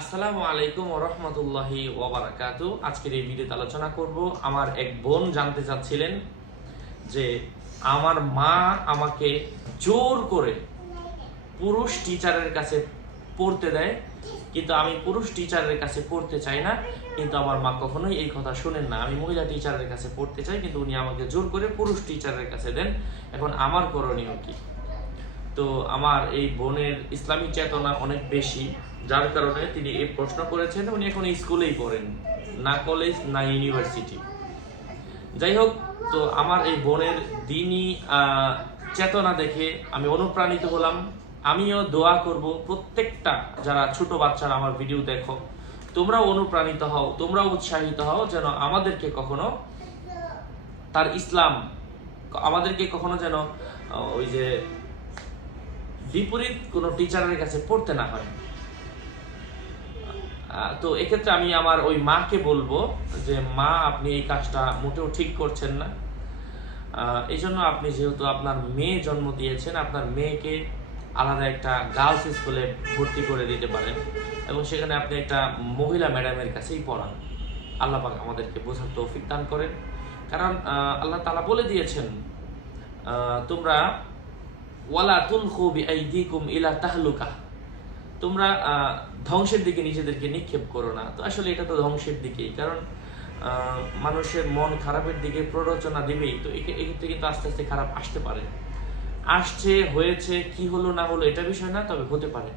আসসালামু আলাইকুম রহমতুল্লাহি ওবরাকাত আজকের এই ভিডিওতে আলোচনা করব। আমার এক বোন জানতে চাচ্ছিলেন যে আমার মা আমাকে জোর করে পুরুষ টিচারের কাছে পড়তে দেয়, কিন্তু আমি পুরুষ টিচারের কাছে পড়তে চাই না, কিন্তু আমার মা কখনোই এই কথা শোনেন না। আমি মহিলা টিচারের কাছে পড়তে চাই, কিন্তু উনি আমাকে জোর করে পুরুষ টিচারের কাছে দেন। এখন আমার করণীয় কি? তো আমার এই বোনের ইসলামী চেতনা অনেক বেশি, যার কারণে তিনি এই প্রশ্ন করেছেন উনি এখন স্কুলেই পড়েন, না কলেজ, না ইউনিভার্সিটি। যাই হোক, তো আমার এই বোনের দিনই চেতনা দেখে আমি অনুপ্রাণিত হলাম। আমিও দোয়া করব, প্রত্যেকটা যারা ছোট বাচ্চারা আমার ভিডিও দেখো, তোমরাও অনুপ্রাণিত হও, তোমরাও উৎসাহিত হও যেন আমাদেরকে কখনো তার ইসলাম, আমাদেরকে কখনো যেন ওই যে বিপরীত কোনো টিচারের কাছে পড়তে না হয় তো এক্ষেত্রে আমি আমার ওই মাকে বলব যে, মা, আপনি এই কাজটা মোটেও ঠিক করছেন না। এই জন্য আপনি যেহেতু আপনার মেয়ে জন্ম দিয়েছেন, আপনার মেয়েকে আলাদা একটা গার্লস স্কুলে ভর্তি করে দিতে পারেন এবং সেখানে আপনি একটা মহিলা ম্যাডামের কাছেই পড়ান। আল্লাহ পাক আমাদেরকে বোঝার তৌফিক দান করেন। কারণ আল্লাহ তালা বলে দিয়েছেন তোমরা ওয়ালা তুলখু বিআইদিকুম ইলা তাহলুকা তোমরা ধ্বংসের দিকে নিজেদেরকে নিক্ষেপ করো না। তো আসলে এটা তো ধ্বংসের দিকেই, কারণ মানুষের মন খারাপের দিকে প্ররোচনা দিবেই। তো একে- এক্ষেত্রে কিন্তু আস্তে আস্তে খারাপ আসতে পারে। আসছে, হয়েছে, কি হলো, না হলো, এটা বিষয় না, তবে হতে পারে।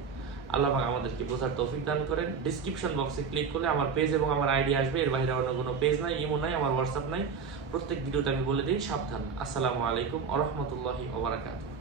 আল্লাহ আমাদেরকে বোঝার তৌফিক দান করেন। ডিসক্রিপশন বক্সে ক্লিক করলে আমার পেজ এবং আমার আইডি আসবে। এর বাইরে অন্য কোনো পেজ নাই ইমো নাই, আমার হোয়াটসঅ্যাপ নাই। প্রত্যেক ভিডিওতে আমি বলে দিই, সাবধান। আসসালামু আলাইকুম আ রহমতুল্লাহি ওবরাকাতুহ